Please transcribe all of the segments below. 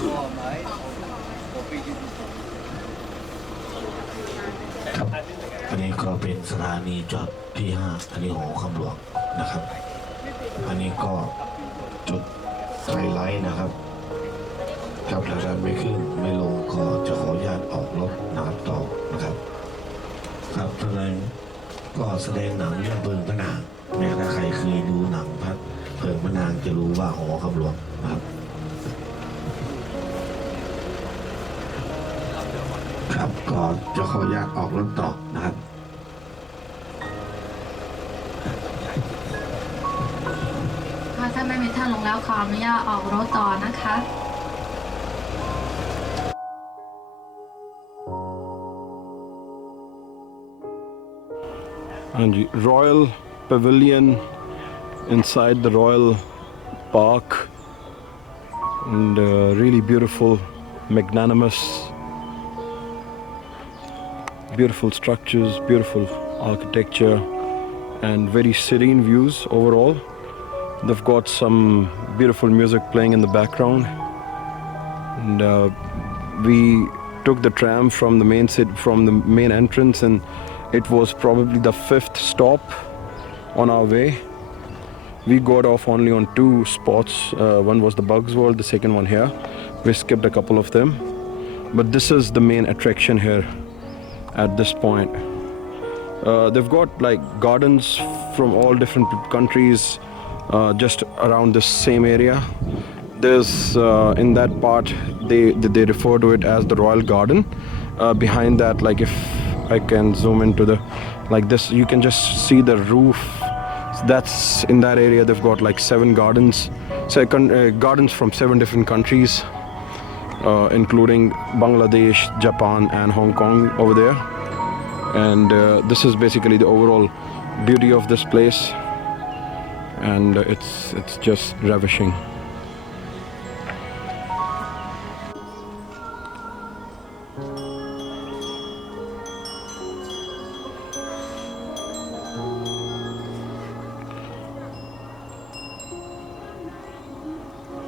ครับอันนี้ก็เป็นสถานีจอดที่5อันนี้หอคำหลวงนะครับอันนี้ก็จุดไฮไลท์นะครับครับถ้าท่านไม่ขึ้นไม่ลงก็จะขออนุญาตออกรถนะครับต่อนะครับครับท่านนั้นก็แสดงหนังเรื่องเพิงพระนางเนี่ยถ้าใครเคยดูหนังพัดเพิงพระนางจะรู้ว่าหอคำหลวงนะครับครับก็จะขออนุญาตออกรถต่อนะครับถ้าไม่มีท่านลงแล้วขออนุญาตออกรถต่อนะคะ And Royal Pavilion inside the Royal Park, and really beautiful, magnanimous, beautiful structures, beautiful architecture, and very serene views overall. They've got some beautiful music playing in the background, and we took the tram from the main entrance, and it was probably the 5th stop on our way. We got off only on 2 spots. One was the Bugs World, the second one here. We skipped a couple of them, but this is the main attraction here at this point. They've got like gardens from all different countries just around this same area. There's in that part they refer to it as the Royal Garden. Behind that, like if I can zoom into the like this, you can just see the roof. That's in that area. They've got like 7 gardens, gardens from 7 different countries, including Bangladesh, Japan, and Hong Kong over there. And this is basically the overall beauty of this place, and it's just ravishing.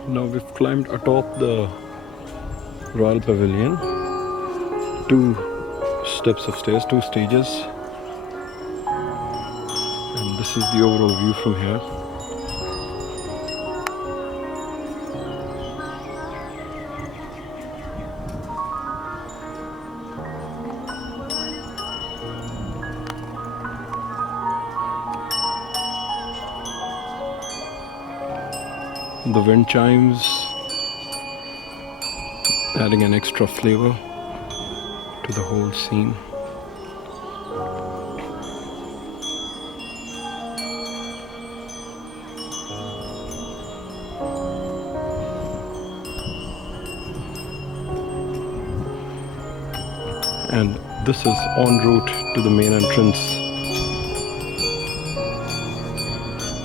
Now we've climbed atop the Royal Pavilion. 2 steps of stairs, 2 stages, and this is the overall view from here. The wind chimes adding an extra flavor to the whole scene. And this is en route to the main entrance.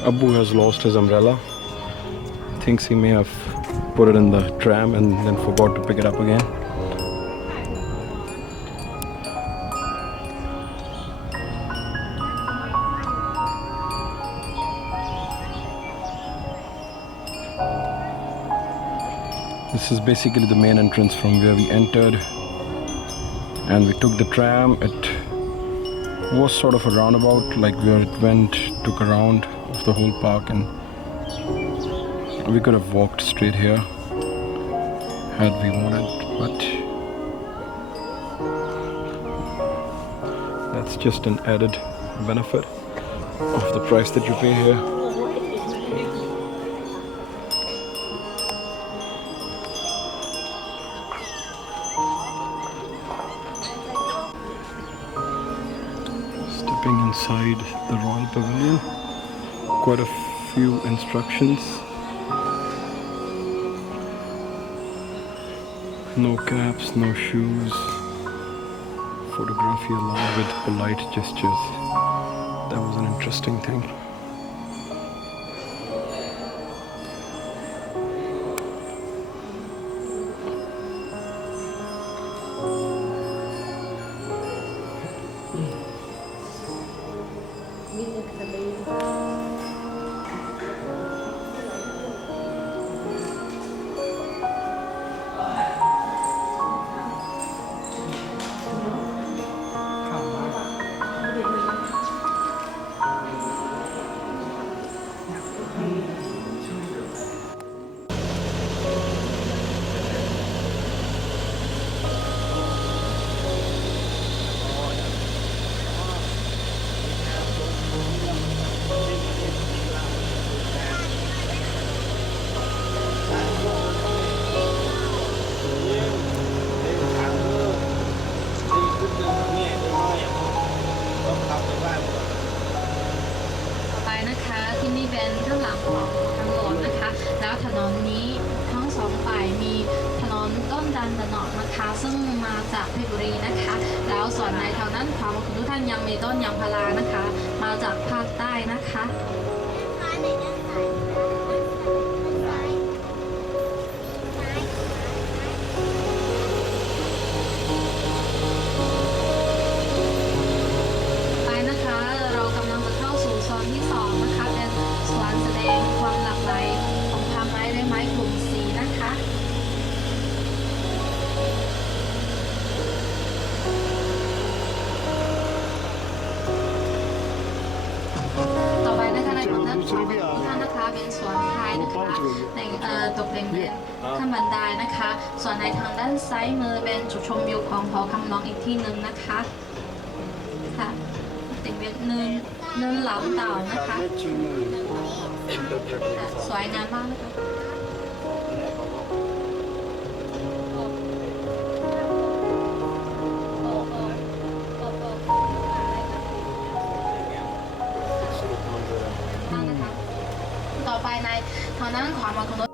Abu has lost his umbrella. Thinks he may have put it in the tram and then forgot to pick it up again. This is basically the main entrance from where we entered, and we took the tram. It was sort of a roundabout, like where it went, took a round of the whole park, and we could have walked straight here had we wanted, but that's just an added benefit of the price that you pay here. Stepping inside the Royal Pavilion, quite a few instructions. No caps, no shoes. Photography allowed with polite gestures. That was an interesting thing. นตะหนอกนะคะซึ่งมาจากเพชรบุรีนะคะแล้วส่วนในแถวนั้นขวามือของทุกท่านยังมีต้นยางพารานะคะมาจากภาคใต้นะคะไปนะคะเรากำลังจะเข้าสู่โซนที่2นะคะเป็นสวนแสดงความหลากหลายของพันไม้และไม้กลุ่มสีนะคะต่อไปนะคะในของท่านของท่านนะคะเป็นสวนไทยนะคะในตกแต่งเป็นขั้นบันไดนะคะส่วนในทางด้านซ้ายมือเป็นจุดชมวิวของหอคำน้องอีกที่หนึ่งนะคะค่ะติดเป็นเนินเหลาเต่านะคะสวยงามมากนะคะต่อไปในทางด้านขวามือของ